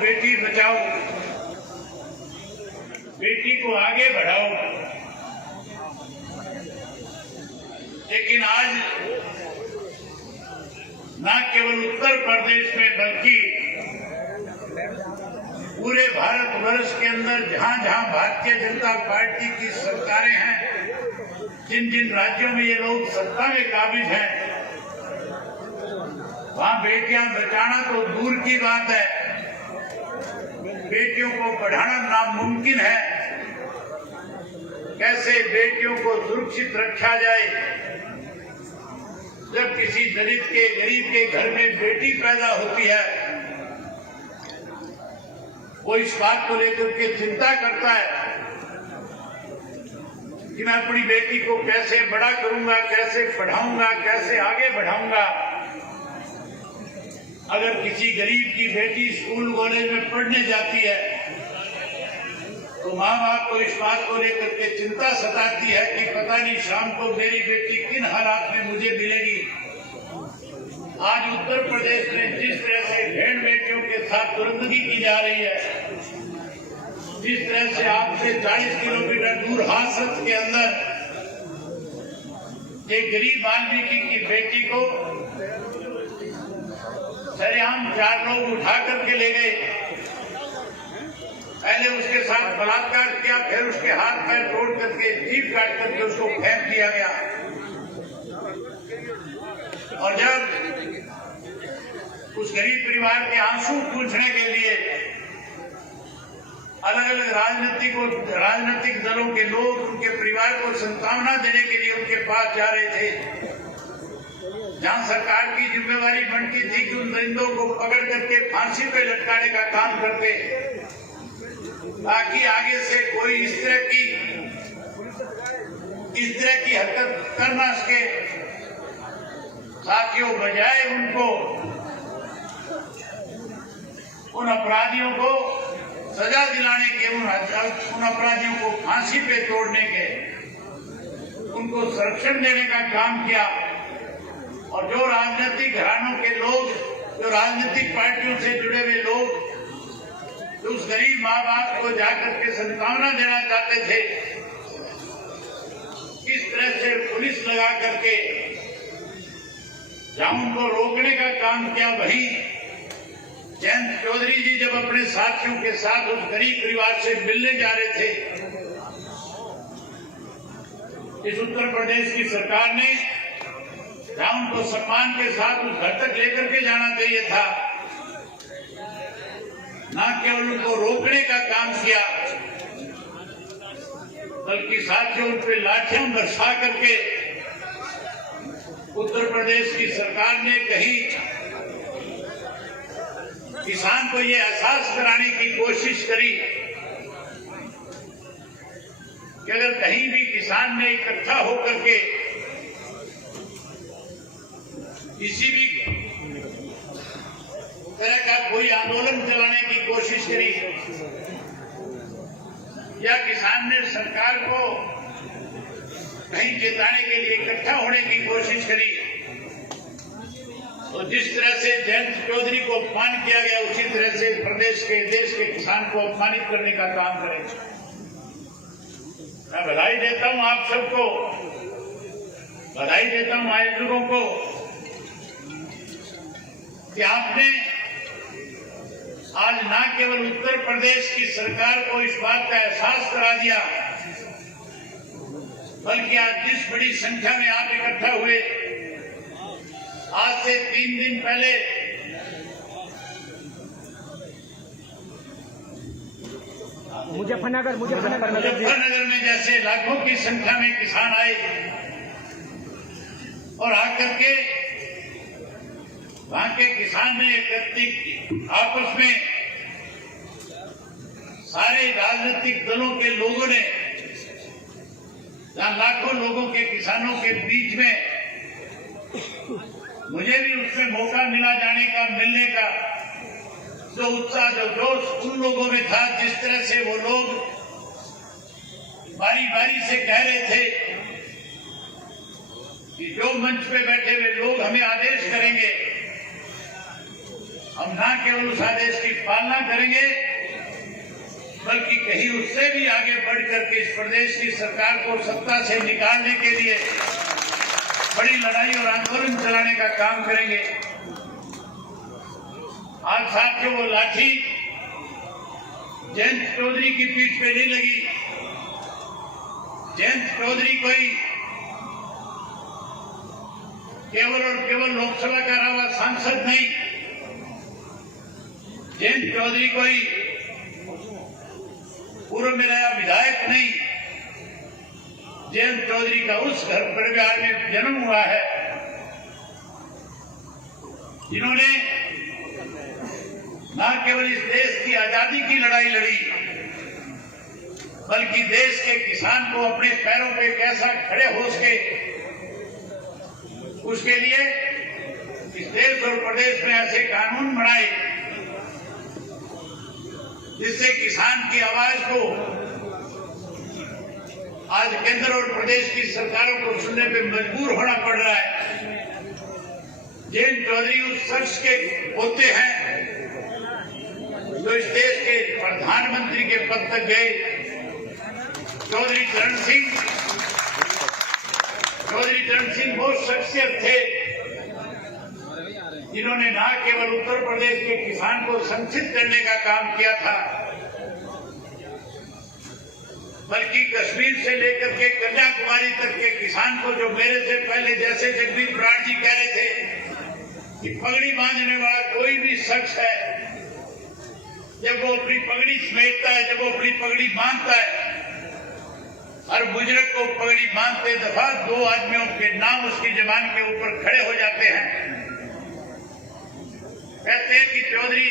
बेटी बचाओ, बेटी को आगे बढ़ाओ। लेकिन आज न केवल उत्तर प्रदेश में बल्कि पूरे भारतवर्ष के अंदर जहां जहां भारतीय जनता पार्टी की सरकारें हैं, जिन जिन राज्यों में ये लोग सत्ता में काबिज हैं, वहां बेटियां बचाना तो दूर की बात है, बेटियों को पढ़ाना नामुमकिन है। कैसे बेटियों को सुरक्षित रखा जाए? जब किसी दलित के, गरीब के घर में बेटी पैदा होती है, वो इस बात को लेकर के चिंता करता है कि मैं अपनी बेटी को कैसे बड़ा करूंगा, कैसे पढ़ाऊंगा, कैसे आगे बढ़ाऊंगा। अगर किसी गरीब की बेटी स्कूल कॉलेज में पढ़ने जाती है तो माँ बाप को इस बात को लेकर के चिंता सताती है कि पता नहीं शाम को मेरी बेटी किन हालात में मुझे मिलेगी। आज उत्तर प्रदेश में जिस तरह से बहन बेटियों के साथ दुर्गंधगी की जा रही है, जिस तरह से आपसे 40 किलोमीटर दूर हाथरस के अंदर एक गरीब वाल्मीकि की बेटी को सरेआम 4 लोग उठा करके ले गए। पहले उसके साथ बलात्कार किया, फिर उसके हाथ पैर तोड़ करके जीभ काट करके उसको फेंक दिया गया। और जब उस गरीब परिवार के आंसू पूछने के लिए अलग अलग राजनीतिक दलों के लोग उनके परिवार को सांत्वना देने के लिए उनके पास जा रहे थे, जहां सरकार की जिम्मेवारी बनती थी कि उन दरिंदों को पकड़ करके फांसी पे लटकाने का काम करते, ताकि आगे से कोई इस तरह की हरकत कर ना सके। साथियों, बजाय उन अपराधियों को सजा दिलाने के, उन अपराधियों को फांसी पे तोड़ने के, उनको संरक्षण देने का काम किया। और जो राजनीतिक घरानों के लोग, जो राजनीतिक पार्टियों से जुड़े हुए लोग तो उस गरीब माँ बाप को जाकर के सांत्वना देना चाहते थे, किस तरह से पुलिस लगा करके जहां उनको रोकने का काम किया, वहीं जयंत चौधरी जी जब अपने साथियों के साथ उस गरीब परिवार से मिलने जा रहे थे, इस उत्तर प्रदेश की सरकार ने जहां उनको सम्मान के साथ उस घर तक लेकर के जाना चाहिए था, न केवल उनको रोकने का काम किया, बल्कि साथियों उन पर लाठियां बरसा करके उत्तर प्रदेश की सरकार ने कहीं किसान को ये एहसास कराने की कोशिश करी कि अगर कहीं भी किसान ने इकट्ठा होकर के किसी भी तरह का कोई आंदोलन चलाने की कोशिश करी या किसान ने सरकार को कहीं जिताने के लिए इकट्ठा होने की कोशिश करी, तो जिस तरह से जयंत चौधरी को अपमान किया गया, उसी तरह से प्रदेश के, देश के किसान को अपमानित करने का काम करें। मैं बधाई देता हूं आप सबको, बधाई देता हूं आयोजकों को कि आपने आज न केवल उत्तर प्रदेश की सरकार को इस बात का एहसास करा दिया, बल्कि आज जिस बड़ी संख्या में आप इकट्ठा हुए, आज से 3 दिन पहले मुजफ्फरनगर में जैसे लाखों की संख्या में किसान आए और आकर के वहां के किसान ने एकत्रित आपस में सारे राजनीतिक दलों के लोगों ने, जहां लाखों लोगों के किसानों के बीच में मुझे भी उसमें मौका मिला जाने का, मिलने का, जो उत्साह, जो जोश उन लोगों में था, जिस तरह से वो लोग बारी बारी से कह रहे थे कि जो मंच पे बैठे हुए लोग हमें आदेश करेंगे, हम न केवल उस आदेश की पालना करेंगे बल्कि कहीं उससे भी आगे बढ़ करके इस प्रदेश की सरकार को सत्ता से निकालने के लिए बड़ी लड़ाई और आंदोलन चलाने का काम करेंगे। आज साथियों वो लाठी जयंत चौधरी की पीठ पे नहीं लगी। जयंत चौधरी कोई केवल और केवल लोकसभा का रहा सांसद नहीं। जयंत चौधरी कोई पूर्व में रहा विधायक नहीं। जयंत चौधरी का उस घर परिवार में जन्म हुआ है जिन्होंने न केवल इस देश की आजादी की लड़ाई लड़ी बल्कि देश के किसान को अपने पैरों पे कैसा खड़े हो सके उसके लिए इस देश और प्रदेश में ऐसे कानून बनाए जिससे किसान की आवाज को आज केंद्र और प्रदेश की सरकारों को सुनने पे मजबूर होना पड़ रहा है। जयंत चौधरी उस शख्स के पोते हैं जो इस देश के प्रधानमंत्री के पद तक गए। चौधरी चरण सिंह वो शख्सियत थे जिन्होंने न केवल उत्तर प्रदेश के किसान को संचित करने का काम किया था बल्कि कश्मीर से लेकर के कन्याकुमारी तक के किसान को, जो मेरे से पहले जैसे जगदीप बराड़ जी कह रहे थे कि पगड़ी बांधने वाला कोई भी शख्स है, जब वो अपनी पगड़ी समेटता है, जब वो अपनी पगड़ी बांधता है, हर बुजुर्ग को पगड़ी बांधते दफा दो आदमियों के नाम उसकी जबान के ऊपर खड़े हो जाते हैं। कहते हैं कि चौधरी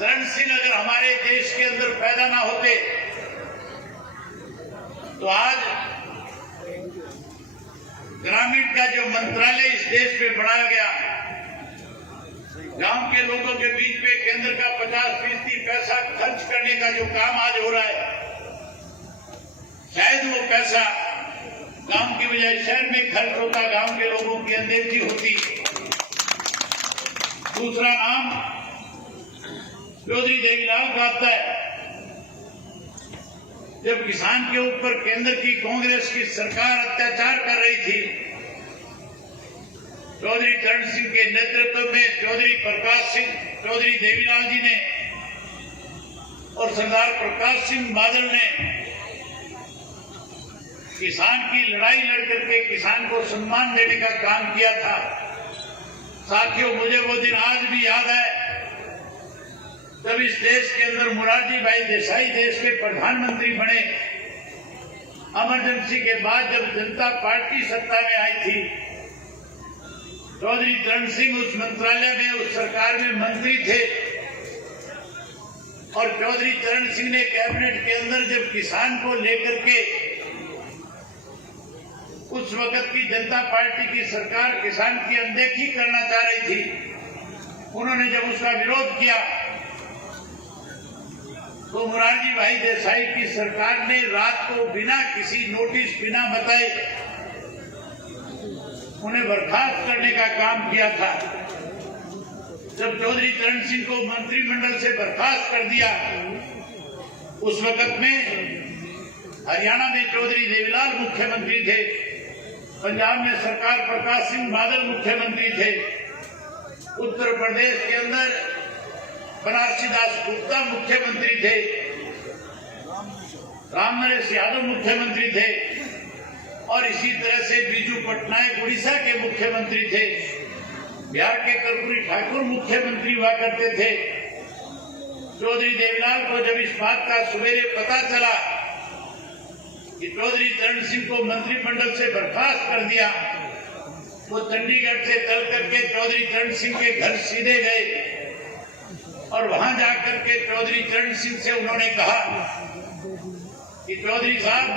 चरण सिंह अगर हमारे देश के अंदर पैदा ना होते तो आज ग्रामीण का जो मंत्रालय इस देश में बढ़ाया गया, गांव के लोगों के बीच में केंद्र का 50% पैसा खर्च करने का जो काम आज हो रहा है, शायद वो पैसा गांव की बजाय शहर में खर्च होता, गांव के लोगों की अनदेखी होती। दूसरा नाम चौधरी देवीलाल का आता है। जब किसान के ऊपर केंद्र की कांग्रेस की सरकार अत्याचार कर रही थी, चौधरी चरण सिंह के नेतृत्व में चौधरी प्रकाश सिंह, चौधरी देवीलाल जी ने और सरदार प्रकाश सिंह बादल ने किसान की लड़ाई लड़ करके किसान को सम्मान देने का काम किया था। साथियों, मुझे वो दिन आज भी याद है जब इस देश के अंदर मोरारजी भाई देसाई देश के प्रधानमंत्री बने। इमरजेंसी के बाद जब जनता पार्टी सत्ता में आई थी, चौधरी चरण सिंह उस मंत्रालय में, उस सरकार में मंत्री थे और चौधरी चरण सिंह ने कैबिनेट के अंदर जब किसान को लेकर के उस वक्त की जनता पार्टी की सरकार किसान की अनदेखी करना चाह रही थी, उन्होंने जब उसका विरोध किया तो मोरारजी भाई देसाई की सरकार ने रात को बिना किसी नोटिस, बिना बताए उन्हें बर्खास्त करने का काम किया था। जब चौधरी चरण सिंह को मंत्रिमंडल से बर्खास्त कर दिया, उस वक्त में हरियाणा में चौधरी देवीलाल मुख्यमंत्री थे, पंजाब में सरकार प्रकाश सिंह बादल मुख्यमंत्री थे, उत्तर प्रदेश के अंदर बनारसी दास गुप्ता मुख्यमंत्री थे, रामनरेश यादव मुख्यमंत्री थे और इसी तरह से बीजू पटनायक उड़ीसा के मुख्यमंत्री थे, बिहार के कर्पूरी ठाकुर मुख्यमंत्री हुआ करते थे। चौधरी देवीलाल को जब इस बात का सवेरे पता चला कि चौधरी चरण सिंह को मंत्रिमंडल से बर्खास्त कर दिया, वो चंडीगढ़ से चल करके चौधरी चरण सिंह के घर सीधे गए और वहां जाकर के चौधरी चरण सिंह से उन्होंने कहा कि चौधरी साहब,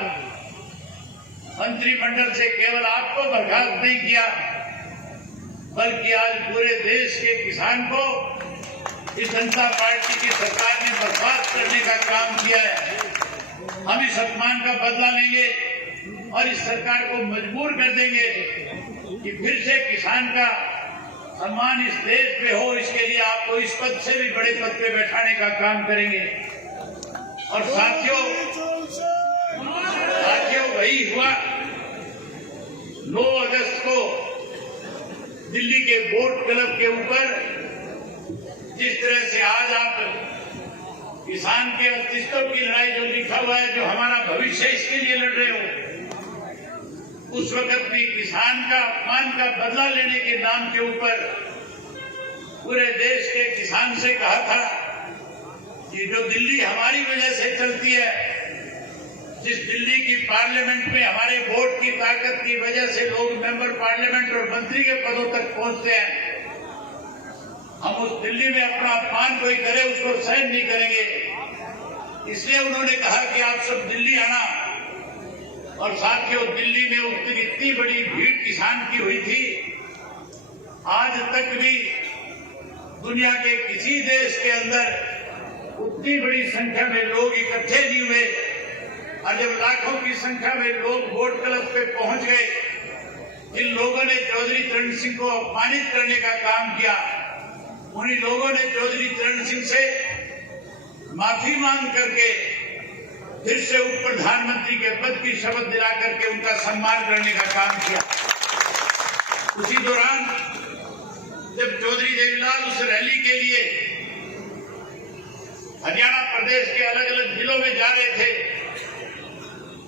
मंत्रिमंडल से केवल आपको बर्खास्त नहीं किया बल्कि आज पूरे देश के किसान को इस जनता पार्टी की सरकार ने बर्खास्त करने का काम किया है। हम इस अपमान का बदला लेंगे और इस सरकार को मजबूर कर देंगे कि फिर से किसान का सम्मान इस देश पे हो, इसके लिए आपको इस पद से भी बड़े पद पे बैठाने का काम करेंगे। और साथियों वही हुआ 9 अगस्त को दिल्ली के बोट क्लब के ऊपर जिस तरह से आज आप किसान के अस्तित्व की लड़ाई जो लिखा हुआ है, जो हमारा भविष्य, इसके लिए लड़ रहे हो, उस वक्त भी किसान का अपमान का बदला लेने के नाम के ऊपर पूरे देश के किसान से कहा था कि जो दिल्ली हमारी वजह से चलती है, जिस दिल्ली की पार्लियामेंट में हमारे वोट की ताकत की वजह से लोग मेंबर पार्लियामेंट और मंत्री के पदों तक पहुंचते हैं, हम उस दिल्ली में अपना अपमान कोई करे उसको सहन नहीं करेंगे। इसलिए उन्होंने कहा कि आप सब दिल्ली आना। और साथियों, दिल्ली में उस दिन इतनी बड़ी भीड़ किसान की हुई थी, आज तक भी दुनिया के किसी देश के अंदर उतनी बड़ी संख्या में लोग इकट्ठे नहीं हुए। और जब लाखों की संख्या में लोग वोट क्लब पे पहुंच गए, जिन लोगों ने चौधरी चरण सिंह को अपमानित करने का काम किया, उन्हीं लोगों ने चौधरी चरण सिंह से माफी मांग करके फिर से उप प्रधानमंत्री के पद की शपथ दिला करके उनका सम्मान करने का काम किया। उसी दौरान जब चौधरी देवीलाल उस रैली के लिए हरियाणा प्रदेश के अलग अलग जिलों में जा रहे थे,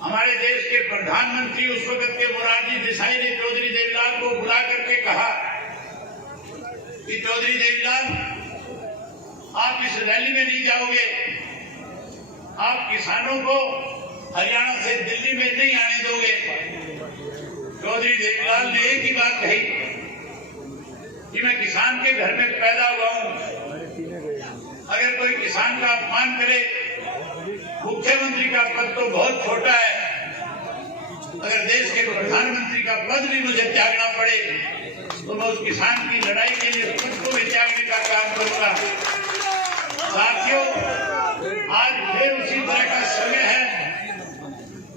हमारे देश के प्रधानमंत्री उस वक्त के मोरारजी देसाई ने चौधरी देवीलाल को बुला करके कहा कि चौधरी देवीलाल, आप इस रैली में नहीं जाओगे, आप किसानों को हरियाणा से दिल्ली में नहीं आने दोगे। चौधरी देवीलाल ने एक ही बात कही कि मैं किसान के घर में पैदा हुआ हूं, अगर कोई किसान का अपमान करे, मुख्यमंत्री का पद तो बहुत छोटा है, अगर देश के प्रधानमंत्री का पद भी मुझे त्यागना पड़े तो मैं उस किसान की लड़ाई के लिए खुद को भी त्यागने का काम करूंगा। साथियों, आज फिर उसी तरह का समय है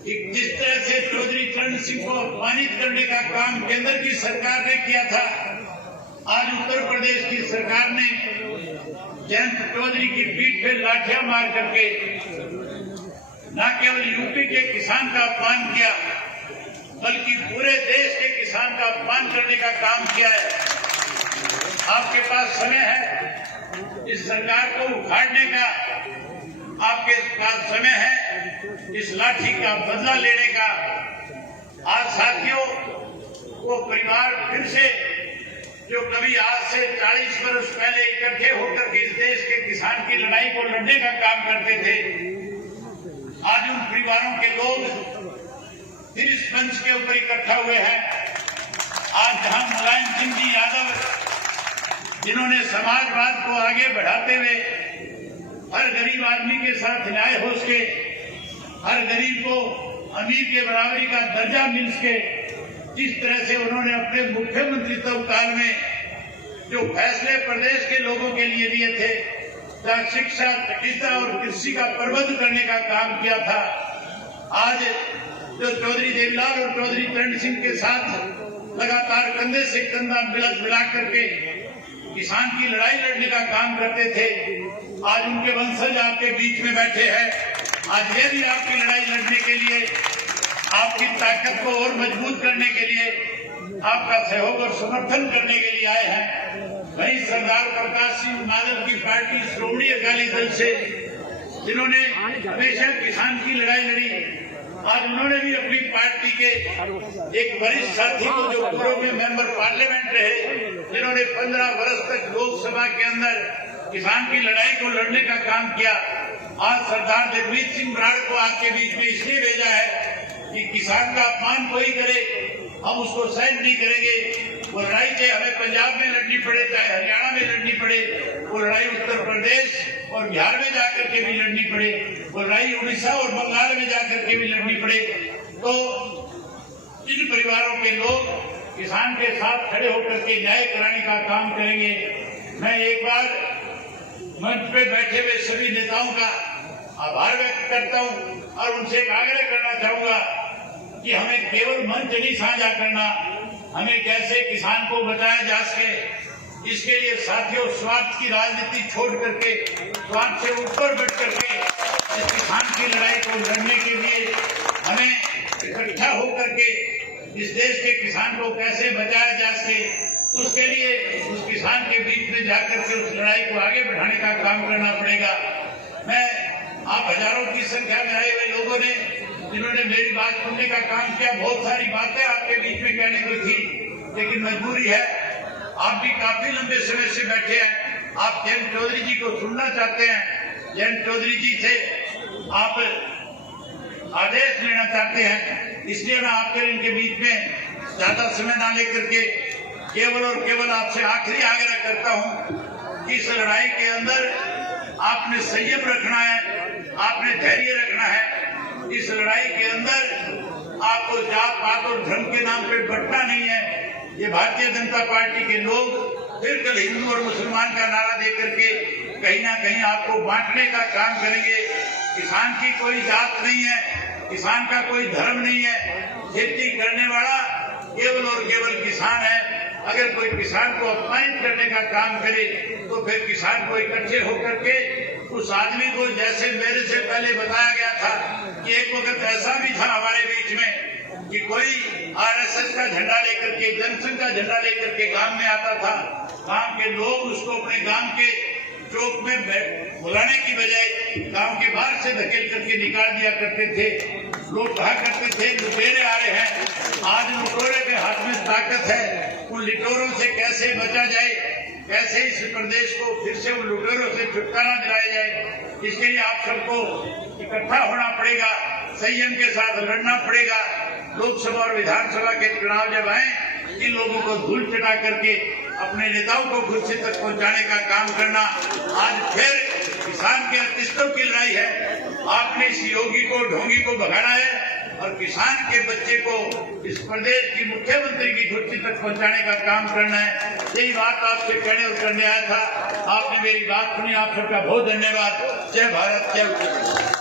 कि जिस तरह से चौधरी चरण सिंह को अपमानित करने का काम केंद्र की सरकार ने किया था, आज उत्तर प्रदेश की सरकार ने जयंत चौधरी की पीठ पे लाठियां मार करके न केवल यूपी के किसान का अपमान किया, बल्कि पूरे देश के किसान का अपमान करने का काम किया है। आपके पास समय है इस सरकार को उखाड़ने का, आपके पास समय है इस लाठी का बदला लेने का। आज साथियों, वो परिवार फिर से जो कभी आज से 40 वर्ष पहले इकट्ठे होकर के इस देश के किसान की लड़ाई को लड़ने का काम करते थे, आज उन परिवारों के लोग फिर इस मंच के ऊपर इकट्ठा हुए हैं। आज जहां मुलायम सिंह जी यादव, जिन्होंने समाजवाद को आगे बढ़ाते हुए हर गरीब आदमी के साथ न्याय हो सके, हर गरीब को अमीर के बराबरी का दर्जा मिल सके, जिस तरह से उन्होंने अपने मुख्यमंत्रित्व काल में जो फैसले प्रदेश के लोगों के लिए लिए थे, जहाँ शिक्षा, चिकित्सा और कृषि का प्रबंध करने का काम किया था, आज जो चौधरी देवीलाल और चौधरी चरण सिंह के साथ लगातार कंधे से कंधा मिला करके किसान की लड़ाई लड़ने का काम करते थे, आज उनके वंशज आपके बीच में बैठे हैं। आज ये भी आपकी लड़ाई लड़ने के लिए, आपकी ताकत को और मजबूत करने के लिए, आपका सहयोग और समर्थन करने के लिए आए हैं। वही सरदार प्रकाश सिंह बादल की पार्टी श्रोमणी अकाली दल से, जिन्होंने हमेशा किसान की लड़ाई लड़ी, आज उन्होंने भी अपनी पार्टी के एक वरिष्ठ साथी को, जो पूर्व में मेंबर पार्लियामेंट रहे, जिन्होंने 15 वर्ष तक लोकसभा के अंदर किसान की लड़ाई को लड़ने का काम किया, आज सरदार जगमीत सिंह बराड़ को आपके बीच में इसलिए भेजा है कि किसान का अपमान कोई करे, हम उसको सहन नहीं करेंगे। वो लड़ाई चाहे हमें पंजाब में लड़नी पड़े, चाहे हरियाणा में लड़नी पड़े, वो लड़ाई उत्तर प्रदेश और बिहार में जाकर के भी लड़नी पड़े, वो लड़ाई उड़ीसा और बंगाल में जाकर के भी लड़नी पड़े, तो इन परिवारों के लोग किसान के साथ खड़े होकर के न्याय कराने का काम करेंगे। मैं एक बार मंच पे बैठे हुए सभी नेताओं का आभार व्यक्त करता हूं और उनसे आग्रह करना चाहूंगा कि हमें केवल मंच नहीं साझा करना, हमें कैसे किसान को बचाया जा सके, इसके लिए साथियों स्वार्थ की राजनीति छोड़ करके, स्वार्थ से ऊपर बढ़ करके इस किसान की लड़ाई को लड़ने के लिए हमें इकट्ठा होकर के इस देश के किसान को कैसे बचाया जा सके, उसके लिए उस किसान के बीच में जाकर के उस लड़ाई को आगे बढ़ाने का काम करना पड़ेगा। मैं आप हजारों की संख्या में आए हुए लोगों ने जिन्होंने मेरी बात सुनने का काम किया, बहुत सारी बातें आपके बीच में कहने की थी, लेकिन मजबूरी है, आप भी काफी लंबे समय से बैठे हैं, आप जयंत चौधरी जी को सुनना चाहते हैं, जयंत चौधरी जी से आप आदेश लेना चाहते हैं, इसलिए मैं आपके इनके बीच में ज्यादा समय ना लेकर के केवल और केवल आपसे आखिरी आग्रह करता हूं कि इस लड़ाई के अंदर आपने संयम रखना है, आपने धैर्य रखना है। इस लड़ाई के अंदर आपको जात पात और धर्म के नाम पर बंटना नहीं है। ये भारतीय जनता पार्टी के लोग फिर कल हिंदू और मुसलमान का नारा देकर के कहीं ना कहीं आपको बांटने का काम करेंगे। किसान की कोई जात नहीं है, किसान का कोई धर्म नहीं है, खेती करने वाला केवल और केवल किसान है। अगर कोई किसान को अपमानित करने का काम करे तो फिर किसान को इकट्ठे होकर के उस आदमी को, जैसे मेरे से पहले बताया गया था कि एक वक्त ऐसा भी था हमारे बीच में कि कोई आरएसएस का झंडा लेकर के, जनसंघ का झंडा लेकर के गांव में आता था, गांव के लोग उसको अपने गांव के चौक में बुलाने की बजाय गांव के बाहर से धकेल करके निकाल दिया करते थे। लोग कहा करते थे लुटेरे आ रहे हैं। आज लुटेरे के हाथ में ताकत है, उन लुटेरों से कैसे बचा जाए, कैसे इस प्रदेश को फिर से उन लुटेरों से छुटकारा दिलाया जाए, इसके लिए आप सबको इकट्ठा होना पड़ेगा, संयम के साथ लड़ना पड़ेगा। लोकसभा और विधानसभा के चुनाव जब आए, इन लोगों को धूल चटा करके अपने नेताओं को कुर्सी तक पहुंचाने का काम करना। आज फिर किसान के अस्तित्व की लड़ाई है। आपने इस योगी को, ढोंगी को भगाना है और किसान के बच्चे को इस प्रदेश की मुख्यमंत्री की कुर्सी तक पहुंचाने का काम करना है। यही बात आपसे कहने और करने आया था। आपने मेरी बात सुनी, आप सबका बहुत धन्यवाद। जय भारत, जय उत्तर प्रदेश।